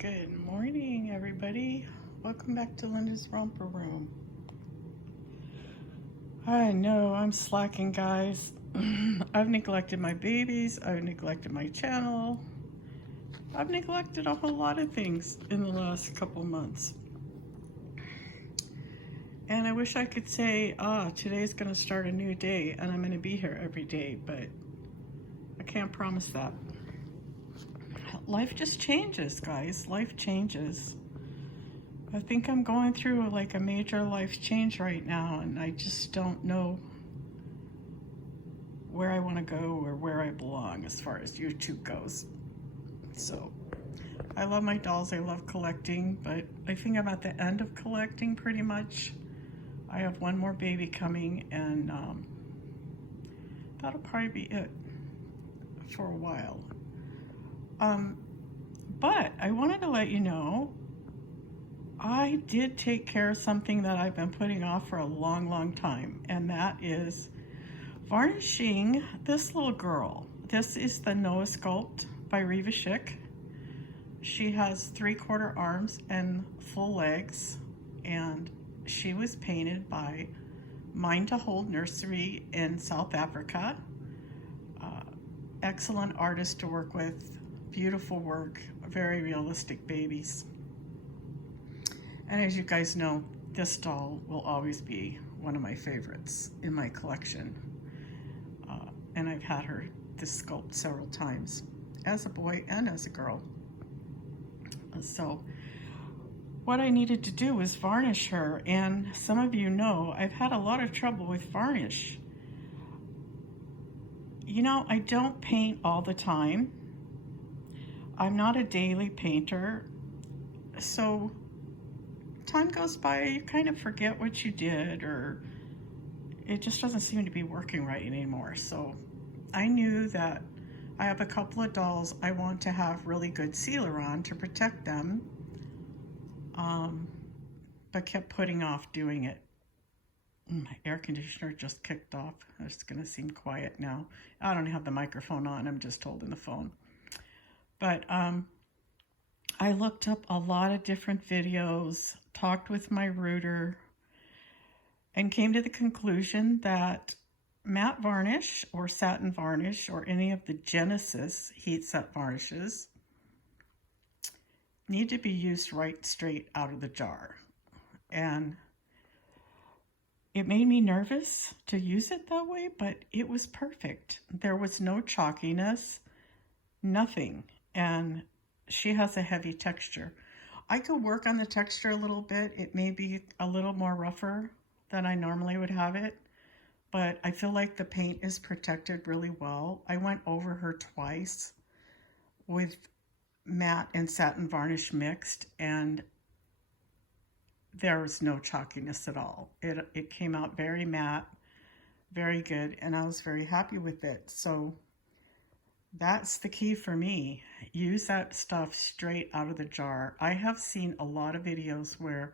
Good morning, everybody. Welcome back to Linda's Romper Room. I know I'm slacking, guys. I've neglected my babies. I've neglected my channel. I've neglected a whole lot of things in the last couple months. And I wish I could say, today's going to start a new day and I'm going to be here every day, but I can't promise that. Life just changes, guys. Life changes. I think I'm going through like a major life change right now, and I just don't know where I want to go or where I belong as far as YouTube goes. So I love my dolls. I love collecting, but I think I'm at the end of collecting pretty much. I have one more baby coming, and that'll probably be it for a while. But I wanted to let you know I did take care of something that I've been putting off for a long time, and that is varnishing this little girl. This is the Noah Sculpt by Reva Schick. She has 3/4 arms and full legs, and she was painted by Mind to Hold Nursery in South Africa. Excellent artist to work with, beautiful work, very realistic babies. And as you guys know, this doll will always be one of my favorites in my collection. And I've had her this sculpt several times, as a boy and as a girl. So what I needed to do was varnish her, and some of you know I've had a lot of trouble with varnish. You know, I don't paint all the time. I'm not a daily painter, so time goes by, you kind of forget what you did, or it just doesn't seem to be working right anymore. So I knew that I have a couple of dolls I want to have really good sealer on to protect them, but kept putting off doing it. My air conditioner just kicked off. It's gonna seem quiet now. I don't have the microphone on, I'm just holding the phone. But I looked up a lot of different videos, talked with my rooter, and came to the conclusion that matte varnish or satin varnish or any of the Genesis heat set varnishes need to be used right straight out of the jar. And it made me nervous to use it that way, but it was perfect. There was no chalkiness, nothing. And she has a heavy texture. I could work on the texture a little bit. It may be a little more rougher than I normally would have it, but I feel like the paint is protected really well. I went over her twice with matte and satin varnish mixed, and there was no chalkiness at all. It came out very matte, very good, and I was very happy with it. So that's the key for me. Use that stuff straight out of the jar. I have seen a lot of videos where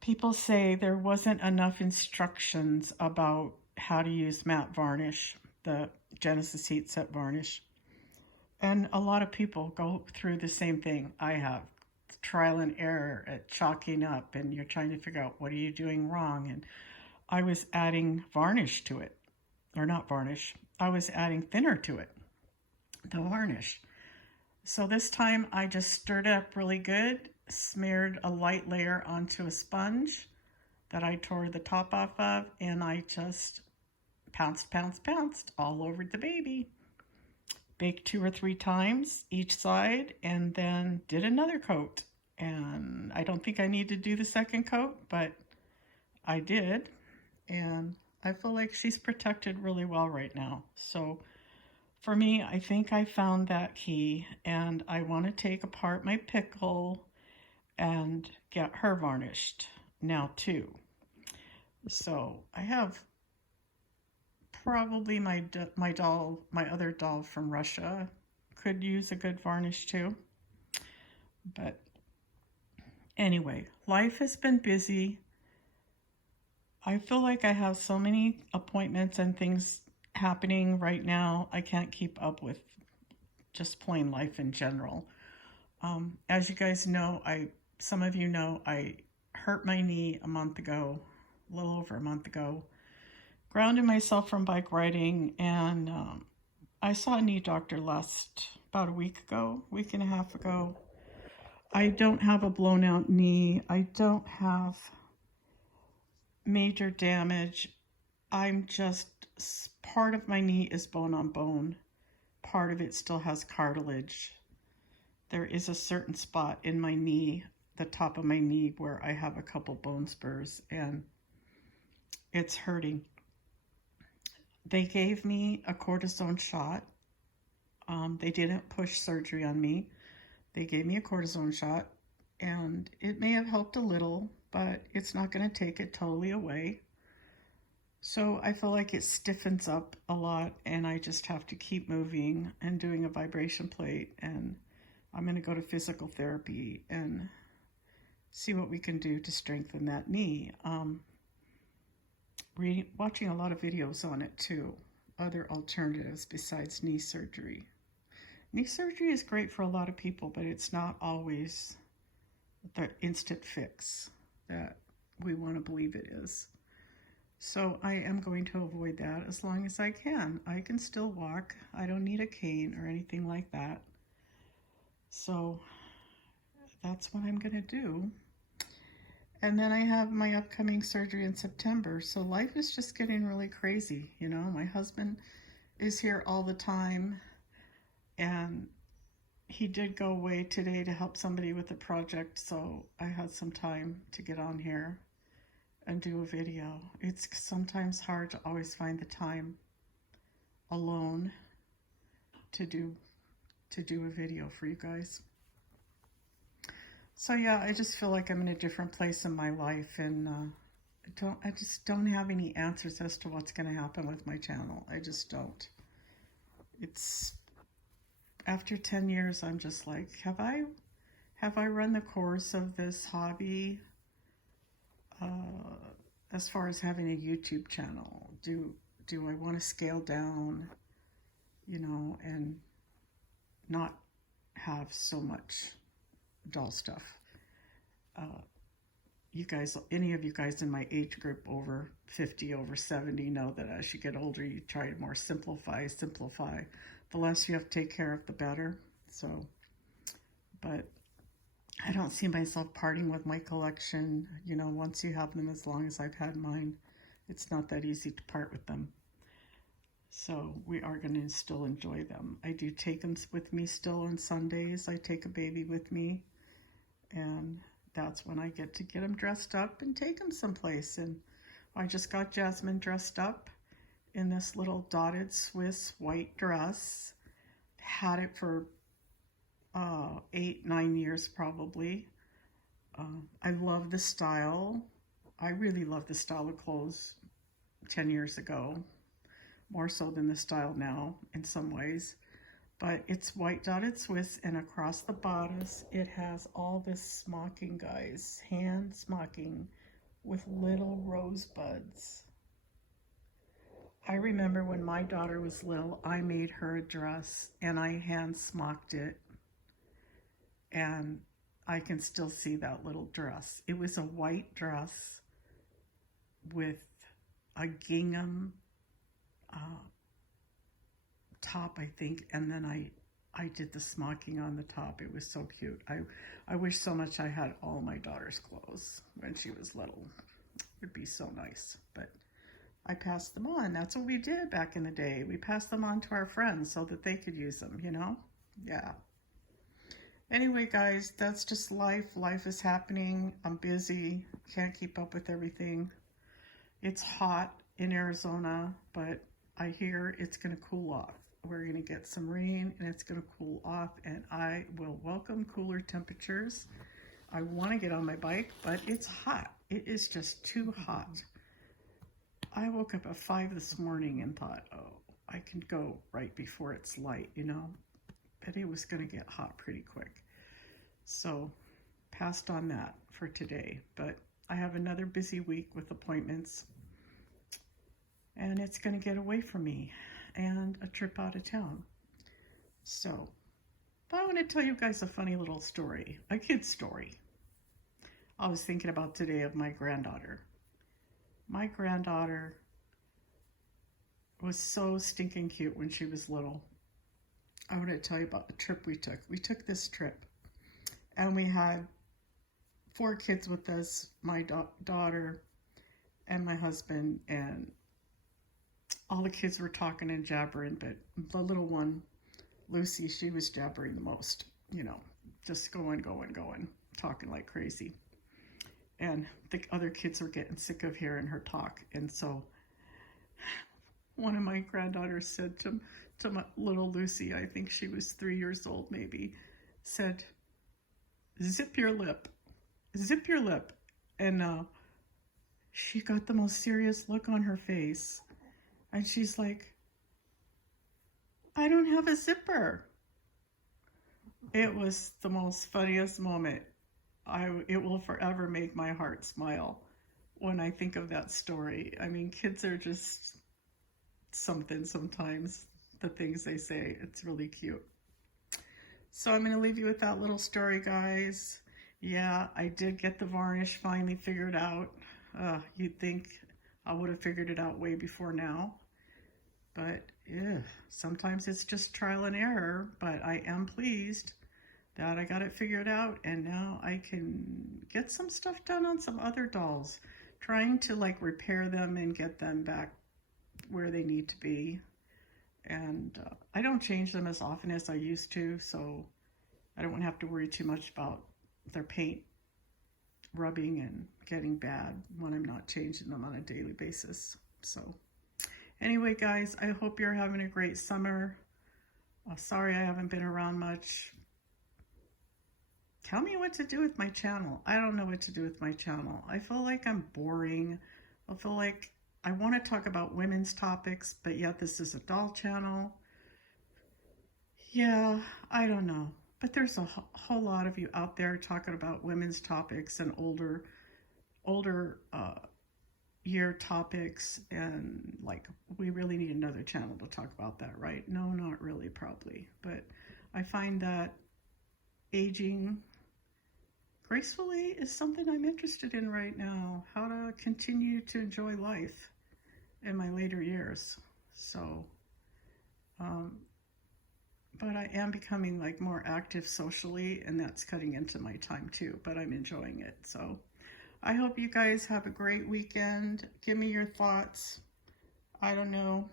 people say there wasn't enough instructions about how to use matte varnish, the Genesis heat set varnish. And a lot of people go through the same thing I have. Trial and error at chalking up, and you're trying to figure out what are you doing wrong. And I was adding varnish to it, or not varnish, I was adding thinner to it, the varnish. So this time I just stirred it up really good, smeared a light layer onto a sponge that I tore the top off of, and I just pounced all over the baby. Baked 2 or 3 times each side, and then did another coat. And I don't think I need to do the second coat, but I did. And I feel like she's protected really well right now. So for me, I think I found that key, and I want to take apart my pickle and get her varnished now too. So I have probably my other doll from Russia could use a good varnish too. But anyway, life has been busy. I feel like I have so many appointments and things happening right now. I can't keep up with just plain life in general. As you guys know, some of you know, I hurt my knee a month ago, a little over a month ago. Grounded myself from bike riding, and I saw a knee doctor about a week and a half ago. I don't have a blown out knee. I don't have major damage. I'm just, part of my knee is bone on bone. Part of it still has cartilage. There is a certain spot in my knee, the top of my knee, where I have a couple bone spurs, and it's hurting. They gave me a cortisone shot. They didn't push surgery on me. They gave me a cortisone shot, and it may have helped a little, but it's not going to take it totally away. So I feel like it stiffens up a lot, and I just have to keep moving and doing a vibration plate, and I'm going to go to physical therapy and see what we can do to strengthen that knee. Watching a lot of videos on it too, other alternatives besides knee surgery. Knee surgery is great for a lot of people, but it's not always the instant fix that we want to believe it is. So I am going to avoid that as long as I can. I can still walk. I don't need a cane or anything like that. So that's what I'm going to do. And then I have my upcoming surgery in September. So life is just getting really crazy. You know, my husband is here all the time, and he did go away today to help somebody with a project. So I had some time to get on here and do a video. It's sometimes hard to always find the time alone to do a video for you guys. So yeah, I just feel like I'm in a different place in my life, and I just don't have any answers as to what's going to happen with my channel. I just don't. It's after 10 years, I'm just like, have I run the course of this hobby? As far as having a YouTube channel, do I want to scale down, you know, and not have so much doll stuff? You guys, any of you guys in my age group over 50, over 70 know that as you get older, you try to more simplify. The less you have to take care of, the better. So, but I don't see myself parting with my collection. You know, once you have them, as long as I've had mine, it's not that easy to part with them. So we are going to still enjoy them. I do take them with me still on Sundays. I take a baby with me, and that's when I get to get them dressed up and take them someplace. And I just got Jasmine dressed up in this little dotted Swiss white dress. Had it for 8-9 years probably. I love the style. I really love the style of clothes 10 years ago, more so than the style now in some ways. But it's white dotted Swiss, and across the bodice it has all this smocking, guys, hand smocking with little rosebuds. I remember when my daughter was little, I made her a dress and I hand smocked it, and I can still see that little dress. It was a white dress with a gingham top, I think, and then I did the smocking on the top. It was so cute. I wish so much I had all my daughter's clothes when she was little. It would be so nice, but I passed them on. That's what we did back in the day. We passed them on to our friends so that they could use them, you know? Yeah. Anyway, guys, that's just life. Life is happening. I'm busy. Can't keep up with everything. It's hot in Arizona, but I hear it's going to cool off. We're going to get some rain, and it's going to cool off, and I will welcome cooler temperatures. I want to get on my bike, but it's hot. It is just too hot. I woke up at 5 this morning and thought, oh, I can go right before it's light, you know? But it was going to get hot pretty quick. So passed on that for today. But I have another busy week with appointments, and it's going to get away from me and a trip out of town. So But I want to tell you guys a funny little story, a kid's story. I was thinking about today of my granddaughter. My granddaughter was so stinking cute when she was little. I want to tell you about the trip we took. We took this trip and we had 4 kids with us, my daughter and my husband, and all the kids were talking and jabbering, but the little one, Lucy, she was jabbering the most, just going, talking like crazy. And the other kids were getting sick of hearing her talk. And so one of my granddaughters said to my little Lucy, I think she was 3 years old maybe, said, zip your lip, zip your lip. And she got the most serious look on her face. And she's like, I don't have a zipper. It was the most funniest moment. It will forever make my heart smile when I think of that story. I mean, kids are just something sometimes, the things they say. It's really cute. So I'm going to leave you with that little story, guys. Yeah, I did get the varnish finally figured out. You'd think I would have figured it out way before now. But sometimes it's just trial and error. But I am pleased that I got it figured out, and now I can get some stuff done on some other dolls, trying to like repair them and get them back where they need to be. And I don't change them as often as I used to, so I don't have to worry too much about their paint rubbing and getting bad when I'm not changing them on a daily basis. So anyway, guys, I hope you're having a great summer. Sorry I haven't been around much. Tell me what to do with my channel. I don't know what to do with my channel. I feel like I'm boring. I feel like I want to talk about women's topics, but yet this is a doll channel. Yeah, I don't know. But there's a whole lot of you out there talking about women's topics and older year topics, and like, we really need another channel to talk about that, right? No, not really, probably. But I find that aging gracefully is something I'm interested in right now. How to continue to enjoy life in my later years. So, but I am becoming like more active socially, and that's cutting into my time too, but I'm enjoying it. So I hope you guys have a great weekend. Give me your thoughts. I don't know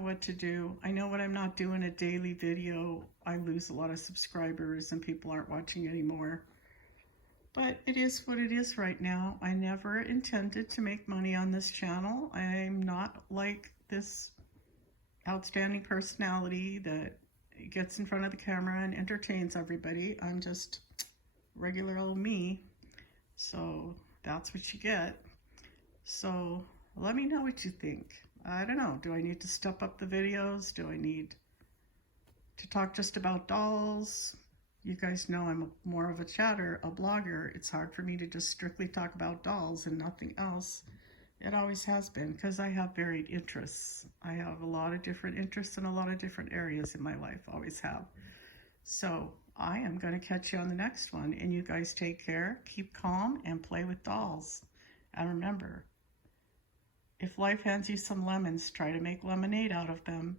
what to do. I know when I'm not doing a daily video, I lose a lot of subscribers and people aren't watching anymore. But it is what it is right now. I never intended to make money on this channel. I'm not like this outstanding personality that gets in front of the camera and entertains everybody. I'm just regular old me. So that's what you get. So let me know what you think. I don't know. Do I need to step up the videos? Do I need to talk just about dolls? You guys know I'm more of a chatter, a blogger. It's hard for me to just strictly talk about dolls and nothing else. It always has been, because I have varied interests. I have a lot of different interests in a lot of different areas in my life, always have. So I am going to catch you on the next one, and you guys take care, keep calm, and play with dolls. And remember, if life hands you some lemons, try to make lemonade out of them.